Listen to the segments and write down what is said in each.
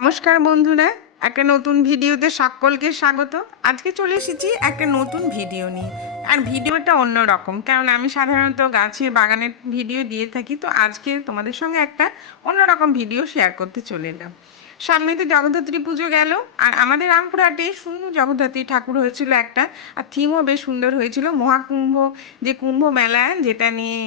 নমস্কার বন্ধুরা, একটা নতুন ভিডিওতে সকলকে স্বাগত। আজকে চলে এসেছি একটা নতুন ভিডিও নিয়ে। আর ভিডিওটা অন্যরকম, কারণ আমি সাধারণত গাছের বাগানের ভিডিও দিয়ে থাকি। তো আজকে তোমাদের সঙ্গে একটা অন্যরকম ভিডিও শেয়ার করতে চলে এলাম। সামনে তো জগদ্ধাত্রী পুজো গেল, আর আমাদের রামপুরহাটে সুন্দর জগদ্ধাত্রী ঠাকুর হয়েছিল একটা, আর থিমও বেশ সুন্দর হয়েছিল। মহাকুম্ভ, যে কুম্ভ মেলা যেটা নিয়ে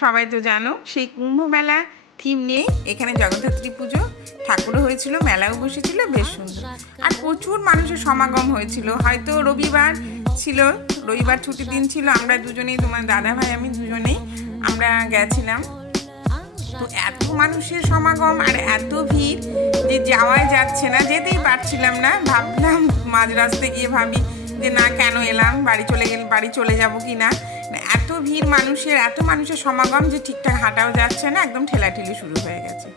সবাই তো জানো, সেই কুম্ভ মেলা থিম নিয়ে এখানে জগদ্ধাত্রী পুজো ঠাকুরও হয়েছিল, মেলাও বসেছিল, বেশ সুন্দর। আর প্রচুর মানুষের সমাগম হয়েছিল। হয়তো রবিবার ছিল, রবিবার ছুটির দিন ছিল। আমরা দুজনেই, তোমার দাদা ভাই আমি দুজনেই আমরা গেছিলাম। তো এত মানুষের সমাগম আর এত ভিড় যে যাওয়াই যাচ্ছে না, যেতেই পারছিলাম না। ভাবলাম মাঝ রাস্তায় গিয়ে ভাবি যে না, কেন এলাম, বাড়ি চলে যাব কি না। এত ভিড় মানুষের, এত মানুষের সমাগম যে ঠিকঠাক হাঁটাও যাচ্ছে না, একদম ঠেলাঠেলি শুরু হয়ে গেছে।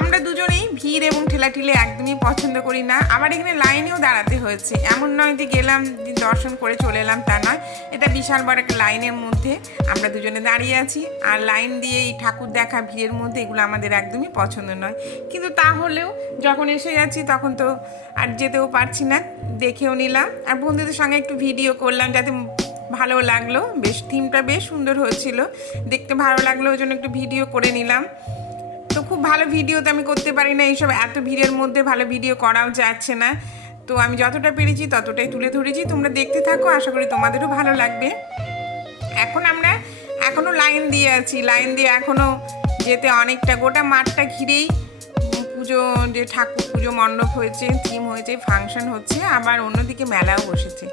আমরা দুজনেই ভিড় এবং ঠেলাঠেলি একদমই পছন্দ করি না। আবার এখানে লাইনেও দাঁড়াতে হয়েছে, এমন নয় যে গেলাম দর্শন করে চলে এলাম, তা নয়। এটা বিশাল বড় একটা লাইনের মধ্যে আমরা দুজনে দাঁড়িয়ে আছি, আর লাইন দিয়ে এই ঠাকুর দেখা ভিড়ের মধ্যে এগুলো আমাদের একদমই পছন্দ নয়। কিন্তু তাহলেও যখন এসে গেছি তখন তো আর যেতেও পারছি না, দেখেও নিলাম। আর বন্ধুদের সঙ্গে একটু ভিডিও করলাম, যাতে ভালো লাগলো। বেশ থিমটা বেশ সুন্দর হয়েছিল, দেখতে ভালো লাগলো, ওই জন্য একটু ভিডিও করে নিলাম। তো খুব ভালো ভিডিও তো আমি করতে পারি না, এইসব এত ভিড়ের মধ্যে ভালো ভিডিও করাও যাচ্ছে না। তো আমি যতটা পেরেছি ততটাই তুলে ধরেছি, তোমরা দেখতে থাকো, আশা করি তোমাদেরও ভালো লাগবে। আমরা এখনও লাইন দিয়ে আছি, লাইন দিয়ে এখনও যেতে অনেকটা, গোটা মাঠটা ঘিরেই পুজো, যে ঠাকুর পুজো মণ্ডপ হয়েছে, থিম হয়েছে, ফাংশন হচ্ছে, আবার অন্যদিকে মেলাও বসেছে।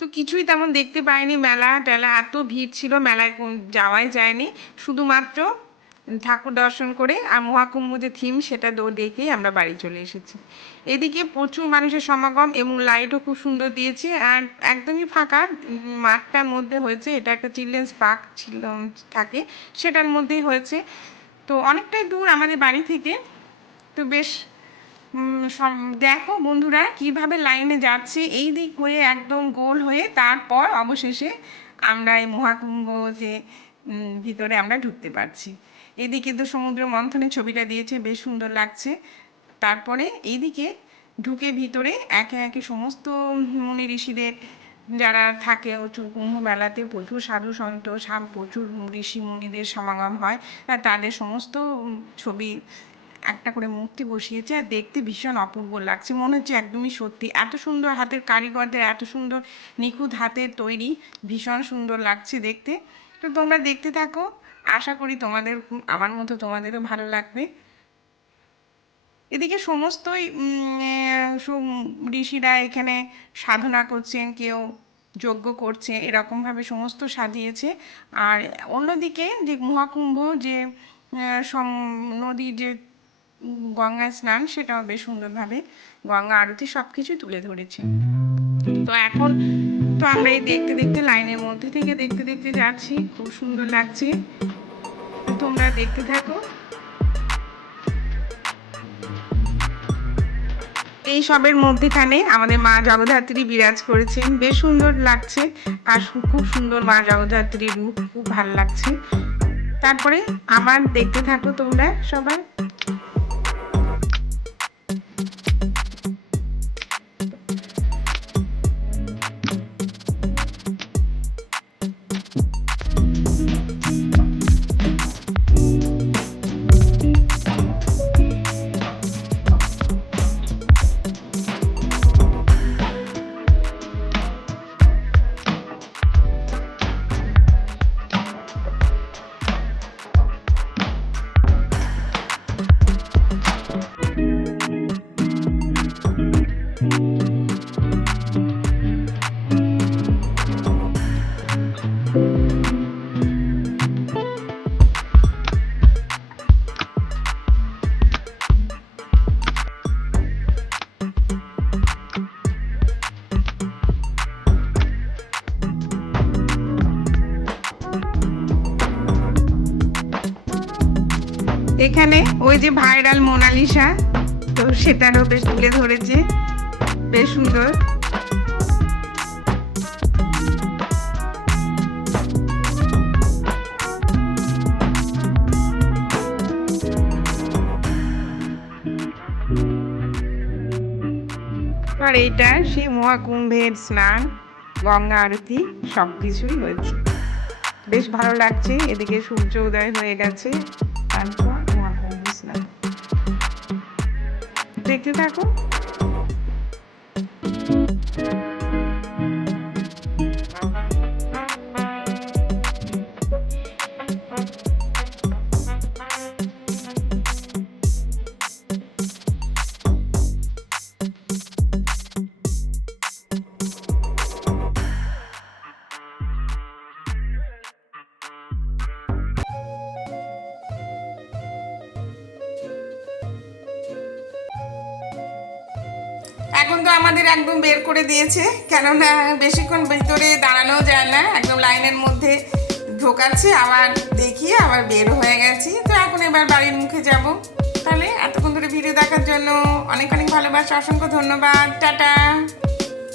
তো কিছুই তেমন দেখতে পাইনি, মেলা টেলা এত ভিড় ছিল, মেলায় যাওয়াই যায়নি। শুধুমাত্র ঠাকুর দর্শন করে আর মহাকুম্ভ যে থিম সেটা দেখেই আমরা বাড়ি চলে এসেছি। এদিকে প্রচুর মানুষের সমাগম এবং লাইটও খুব সুন্দর দিয়েছে, আর একদমই ফাঁকা মাঠটার মধ্যে হয়েছে। এটা একটা চিলড্রেন্স পার্ক ছিল, থাকে, সেটার মধ্যেই হয়েছে। তো অনেকটাই দূর আমাদের বাড়ি থেকে। তো বেশ দেখো বন্ধুরা কিভাবে লাইনে যাচ্ছে, এই দিক হয়ে একদম গোল হয়ে, তারপর অবশেষে আমরা এই মহাকুম্ভ যে ভিতরে আমরা ঢুকতে পারছি। এদিকে তো সমুদ্র মন্থনের ছবিটা দিয়েছে, বেশ সুন্দর লাগছে। তারপরে এইদিকে ঢুকে ভিতরে একে একে সমস্ত মুনি ঋষিদের যারা থাকে কুম্ভ মেলাতে, প্রচুর সাধু সন্ত, প্রচুর ঋষি মুনিদের সমাগম হয়, তাদের সমস্ত ছবি একটা করে মূর্তি বসিয়েছে, আর দেখতে ভীষণ অপূর্ব লাগছে, মনে হচ্ছে একদমই সত্যি। এত সুন্দর হাতের কারিগরদের, এত সুন্দর নিখুঁত হাতের তৈরি, ভীষণ সুন্দর লাগছে দেখতে। তো তোমরা দেখতে থাকো, আশা করি তোমাদের আমার মতো তোমাদেরও ভালো লাগবে। এদিকে সমস্তই ঋষিরা এখানে সাধনা করছেন, কেউ যজ্ঞ করছে, এরকমভাবে সমস্ত সাজিয়েছে। আর অন্যদিকে যে মহাকুম্ভ, যে নদীর যে গঙ্গা স্নান, সেটাও বেশ সুন্দরভাবে গঙ্গা আরতি সব কিছু তুলে ধরেছে। তো এখন তো আমরা এই দেখতে দেখতে লাইনের মধ্যে থেকে দেখতে দেখতে যাচ্ছি, খুব সুন্দর লাগছে। তোমরা দেখতে থাকো। এই সবের মধ্যেখানে আমাদের মা জগদ্ধাত্রী বিরাজ করেছেন, বেশ সুন্দর লাগছে। আর খুব সুন্দর মা জগদ্ধাত্রীর রূপ, খুব ভালো লাগছে। তারপরে আবার দেখতে থাকো তোমরা সবাই। এখানে ওই যে ভাইরাল মোনালিসা, তো সেটারও বেশ তুলে ধরেছে, বেশ সুন্দর। আর এইটা সেই মহাকুম্ভের স্নান, গঙ্গা আরতি সব কিছুই হয়েছে। বেশ ভালো লাগছে। এদিকে সূর্য উদয় হয়ে গেছে, তারপর মহাকুম্ভ স্নান। দেখতে থাকো। এখন তো আমাদের একদম বের করে দিয়েছে, কেননা বেশিক্ষণ ভিতরে দাঁড়ানো যায় না, একদম লাইনের মধ্যে ঢোকাচ্ছে, আবার দেখিয়ে আবার বের হয়ে গেছি। তো এখন এবার বাড়ির মুখে যাব। তাহলে এতক্ষণ ধরে ভিডিও দেখার জন্য অনেক অনেক ভালোবাসা, অসংখ্য ধন্যবাদ, টাটা।